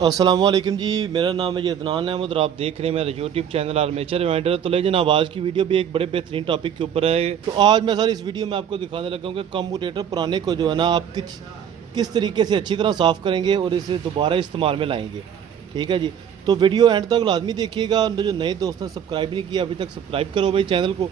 अस्सलाम वालेकुम जी। मेरा नाम है अदनान अहमद और आप देख रहे हैं मेरा यूट्यूब चैनल आर्मेचर रिमाइंडर। तो ले जनाब, आज की वीडियो भी एक बड़े बेहतरीन टॉपिक के ऊपर है। तो आज मैं सर इस वीडियो में आपको दिखाने लगा हूँ कि कम्यूटेटर पुराने को जो है ना आप किस तरीके से अच्छी तरह साफ़ करेंगे और इसे दोबारा इस्तेमाल में लाएंगे। ठीक है जी। तो वीडियो एंड तक लाजमी देखिएगा। जो नए दोस्त हैं सब्सक्राइब नहीं किया अभी तक, सब्सक्राइब करो भाई चैनल को।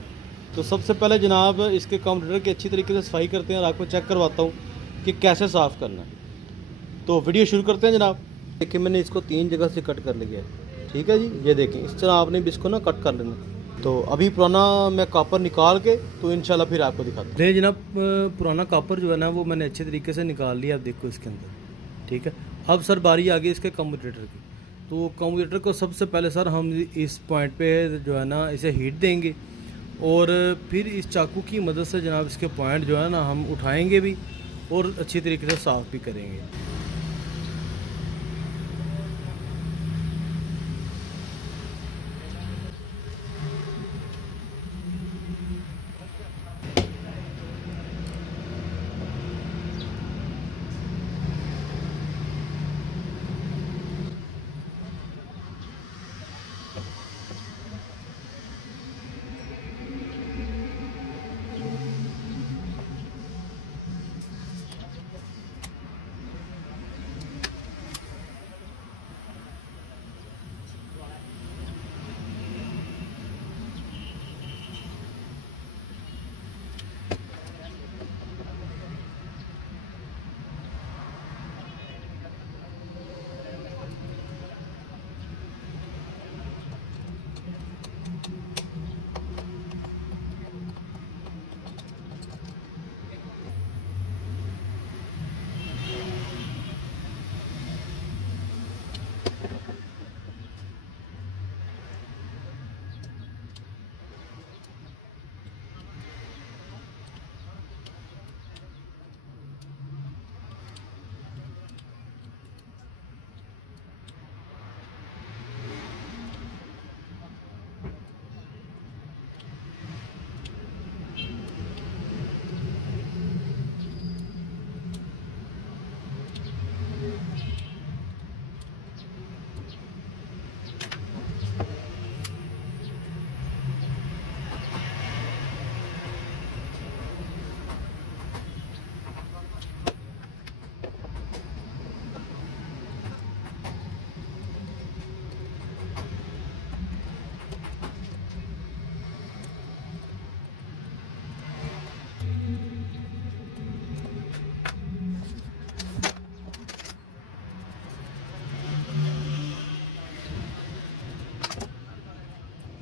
तो सबसे पहले जनाब इसके कम्यूटेटर की अच्छी तरीके से सफाई करते हैं और आपको चेक करवाता हूँ कि कैसे साफ़ करना है। तो वीडियो शुरू करते हैं जनाब। देखिए मैंने इसको 3 जगह से कट कर लिया है। ठीक है जी, ये देखें इस तरह आपने भी इसको ना कट कर लेना। तो अभी पुराना मैं कॉपर निकाल के तो इंशाल्लाह फिर आपको दिखाता हूँ। जनाब पुराना कॉपर जो है ना वो मैंने अच्छे तरीके से निकाल लिया। आप देखो इसके अंदर। ठीक है, अब सर बारी आ गई इसके कम्यूटेटर की। तो कम्यूटेटर को सबसे पहले सर हम इस पॉइंट पे जो है ना इसे हीट देंगे और फिर इस चाकू की मदद से जनाब इसके पॉइंट जो है ना हम उठाएंगे भी और अच्छी तरीके से साफ़ भी करेंगे।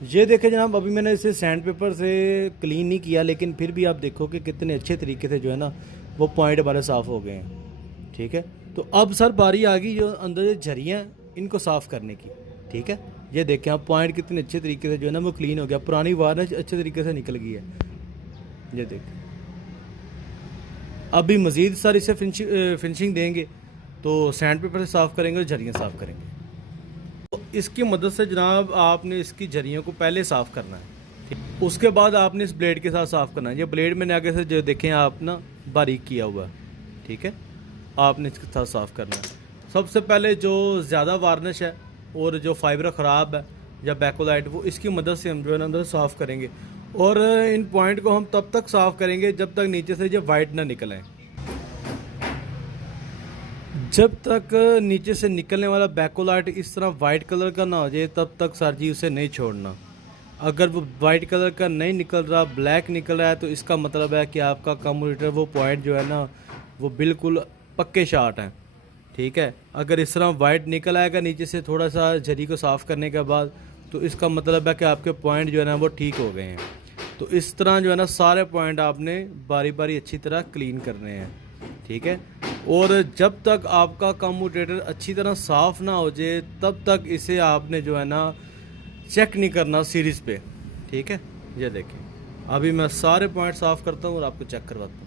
ये देखें जनाब, अभी मैंने इसे सैंड पेपर से क्लीन नहीं किया, लेकिन फिर भी आप देखो कि कितने अच्छे तरीके से जो है ना वो पॉइंट हमारे साफ़ हो गए हैं। ठीक है, तो अब सर बारी आ गई जो अंदर जो झरियाँ इनको साफ़ करने की। ठीक है, ये देखें आप पॉइंट कितने अच्छे तरीके से जो है ना वो क्लीन हो गया, पुरानी वार्निश अच्छे तरीके से निकल गई है। ये देखें, अभी मज़ीद सर इसे फिनिशिंग देंगे तो सैंड पेपर से साफ़ करेंगे और झरियाँ साफ़ करेंगे। इसकी मदद से जनाब आपने इसकी झरियों को पहले साफ़ करना है। उसके बाद आपने इस ब्लेड के साथ साफ़ करना है। ये ब्लेड मैंने आगे से जो देखें आप ना बारीक किया हुआ है। ठीक है, आपने इसके साथ साफ़ करना है। सबसे पहले जो ज़्यादा वार्निश है और जो फाइबर ख़राब है या बैकोलाइट, वो इसकी मदद से हम जो है ना अंदर साफ़ करेंगे। और इन पॉइंट को हम तब तक साफ़ करेंगे जब तक नीचे से जो वाइट ना निकलें। जब तक नीचे से निकलने वाला बैकोलाइट इस तरह वाइट कलर का ना हो जाए तब तक सर जी उसे नहीं छोड़ना। अगर वो वाइट कलर का नहीं निकल रहा, ब्लैक निकल रहा है, तो इसका मतलब है कि आपका कम्यूटेटर वो पॉइंट जो है ना वो बिल्कुल पक्के शॉट हैं। ठीक है, अगर इस तरह वाइट निकल आएगा नीचे से थोड़ा सा झरी को साफ़ करने के बाद, तो इसका मतलब है कि आपके पॉइंट जो है ना वो ठीक हो गए हैं। तो इस तरह जो है ना सारे पॉइंट आपने बारी बारी अच्छी तरह क्लीन करने हैं। ठीक है, और जब तक आपका कम्यूटेटर अच्छी तरह साफ़ ना हो जाए तब तक इसे आपने जो है ना चेक नहीं करना सीरीज़ पे। ठीक है, ये देखें अभी मैं सारे पॉइंट साफ़ करता हूँ और आपको चेक करवाता हूँ।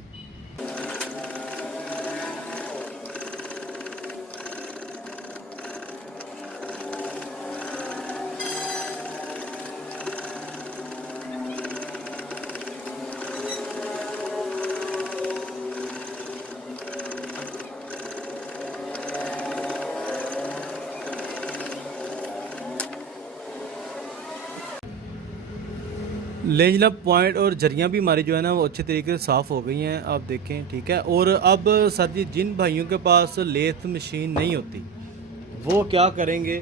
ले जनाब पॉइंट और झरियाँ भी हमारी जो है ना वो अच्छे तरीके से साफ़ हो गई हैं, आप देखें, ठीक है। और अब सर जी जिन भाइयों के पास लेथ मशीन नहीं होती वो क्या करेंगे,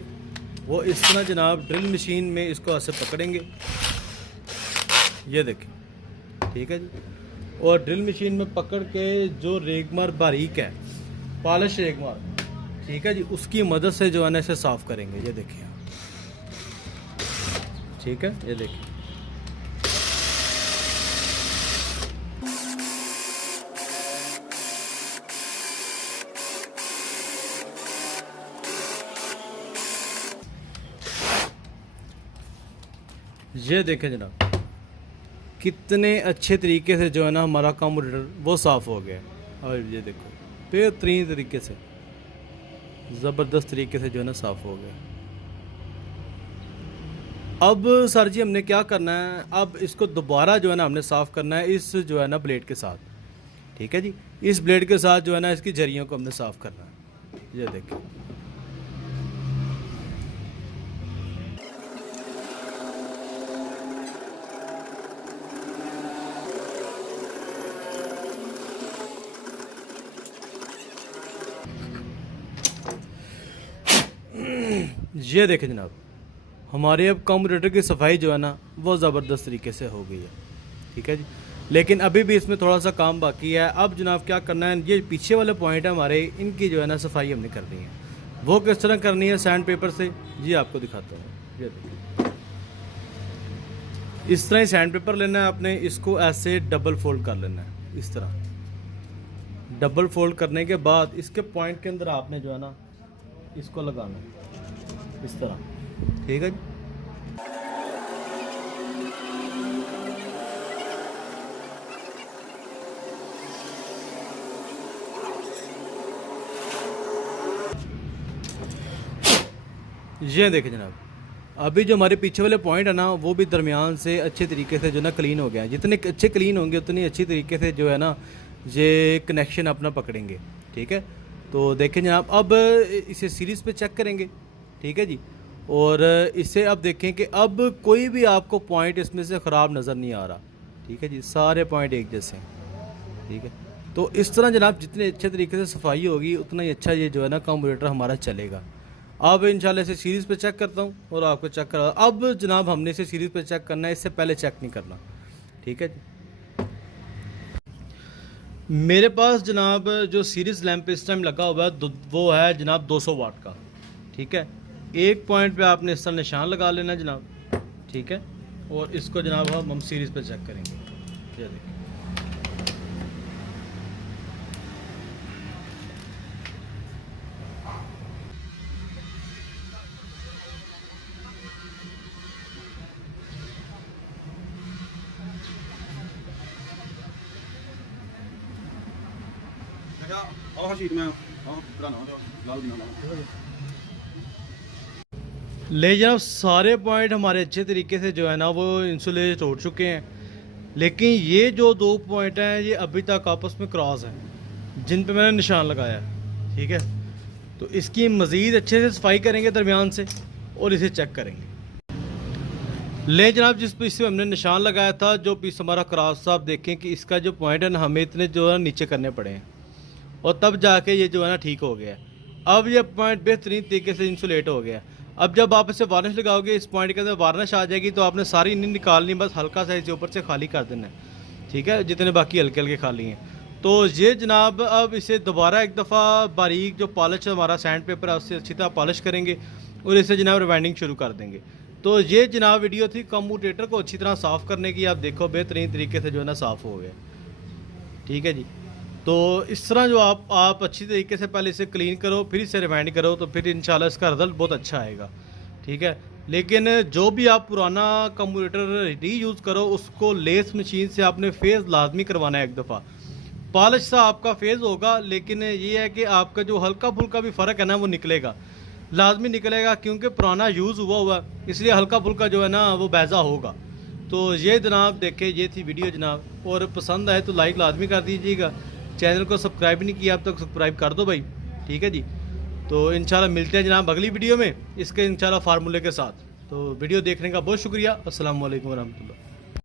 वो इस तरह जनाब ड्रिल मशीन में इसको ऐसे पकड़ेंगे, ये देखें, ठीक है जी। और ड्रिल मशीन में पकड़ के जो रेगमार बारीक है, पॉलिश रेगमार, ठीक है जी, उसकी मदद से जो है ना इसे साफ़ करेंगे, ये देखिए, ठीक है, ये देखिए। ये देखें जनाब कितने अच्छे तरीके से जो है ना हमारा कार्बोरेटर वो साफ़ हो गया। और ये देखो बेहतरीन तरीके से, ज़बरदस्त तरीके से जो है ना साफ़ हो गया। अब सर जी हमने क्या करना है, अब इसको दोबारा जो है ना हमने साफ़ करना है इस जो है ना ब्लेड के साथ, ठीक है जी। इस ब्लेड के साथ जो है ना इसकी झरियों को हमने साफ़ करना है, ये देखिए। ये देखें जनाब हमारे अब कार्बोरेटर की सफाई जो है ना वो ज़बरदस्त तरीके से हो गई है, ठीक है जी। लेकिन अभी भी इसमें थोड़ा सा काम बाकी है। अब जनाब क्या करना है, ये पीछे वाले पॉइंट है हमारे, इनकी जो है ना सफाई हमने करनी है। वो किस तरह करनी है, सैंड पेपर से, जी आपको दिखाता हूँ। ये देखिए इस तरह ही सैंड पेपर लेना है आपने, इसको ऐसे डबल फोल्ड कर लेना है, इस तरह डबल फोल्ड करने के बाद इसके पॉइंट के अंदर आपने जो है ना इसको लगाना है इस तरह, ठीक है जी। ये देखें जनाब अभी जो हमारे पीछे वाले पॉइंट है ना वो भी दरमियान से अच्छे तरीके से जो ना क्लीन हो गया है। जितने अच्छे क्लीन होंगे उतनी अच्छी तरीके से जो है ना ये कनेक्शन अपना पकड़ेंगे, ठीक है। तो देखें जनाब अब इसे सीरीज़ पे चेक करेंगे, ठीक है जी। और इसे अब देखें कि अब कोई भी आपको पॉइंट इसमें से ख़राब नज़र नहीं आ रहा, ठीक है जी, सारे पॉइंट एक जैसे हैं, ठीक है। तो इस तरह जनाब जितने अच्छे तरीके से सफाई होगी उतना ही अच्छा ये जो है ना कार्बोरेटर हमारा चलेगा। अब इंशाल्लाह इसे सीरीज़ पे चेक करता हूँ और आपको चेक करा। अब जनाब हमने इसे सीरीज़ पे चेक करना है, इससे पहले चेक नहीं करना, ठीक है जी। मेरे पास जनाब जो सीरीज़ लैंप इस टाइम लगा हुआ है वो है जनाब 200 वाट का, ठीक है। एक पॉइंट पे आपने इस तरह निशान लगा लेना जनाब, ठीक है। और इसको जनाब हम सीरीज़ पे चेक करेंगे, ये देखिए। ले जनाब सारे पॉइंट हमारे अच्छे तरीके से जो है ना वो इंसुलेट हो चुके हैं, लेकिन ये जो 2 पॉइंट हैं ये अभी तक आपस में क्रॉस हैं जिन पे मैंने निशान लगाया है, ठीक है। तो इसकी मज़ीद अच्छे से सफाई करेंगे दरमियान से और इसे चेक करेंगे। ले जनाब जिस पीस पे हमने निशान लगाया था, जो पीस हमारा क्रॉस था, आप देखें कि इसका जो पॉइंट है ना हमें इतने जो है नीचे करने पड़े हैं और तब जाके ये जो है ना ठीक हो गया। अब ये पॉइंट बेहतरीन तरीके से इंसुलेट हो गया। अब जब आप इसे वार्निश लगाओगे इस पॉइंट के अंदर वार्निश आ जाएगी, तो आपने सारी नहीं निकालनी, बस हल्का सा इसे ऊपर से खाली कर देना है, ठीक है, जितने बाकी हल्के हल्के खाली हैं। तो ये जनाब अब इसे दोबारा एक दफ़ा बारीक जो पॉलिश हमारा सैंड पेपर है उससे अच्छी तरह पॉलिश करेंगे और इसे जनाब रिवाइंडिंग शुरू कर देंगे। तो ये जनाब वीडियो थी कम्यूटेटर को अच्छी तरह साफ़ करने की। आप देखो बेहतरीन तरीके से जो है ना साफ़ हो गया, ठीक है जी। तो इस तरह जो आप अच्छी तरीके से पहले इसे क्लीन करो, फिर इसे रिवाइंड करो, तो फिर इंशाल्लाह इसका रिजल्ट बहुत अच्छा आएगा, ठीक है। लेकिन जो भी आप पुराना कार्बोरेटर रीयूज़ करो उसको लेस मशीन से आपने फेज़ लाजमी करवाना है एक दफ़ा। पॉलिश सा आपका फेज़ होगा, लेकिन ये है कि आपका जो हल्का फुल्का भी फ़र्क है ना वो निकलेगा, लाजमी निकलेगा, क्योंकि पुराना यूज़ हुआ इसलिए हल्का फुल्का जो है ना वो बैज़ा होगा। तो ये जनाब देखे, ये थी वीडियो जनाब, और पसंद आए तो लाइक लाजमी कर दीजिएगा। चैनल को सब्सक्राइब नहीं किया अब तक, सब्सक्राइब कर दो भाई, ठीक है जी। तो इंशाल्लाह मिलते हैं जनाब अगली वीडियो में इसके इंशाल्लाह फार्मूले के साथ। तो वीडियो देखने का बहुत शुक्रिया। अस्सलाम वालेकुम रहमतुल्लाह।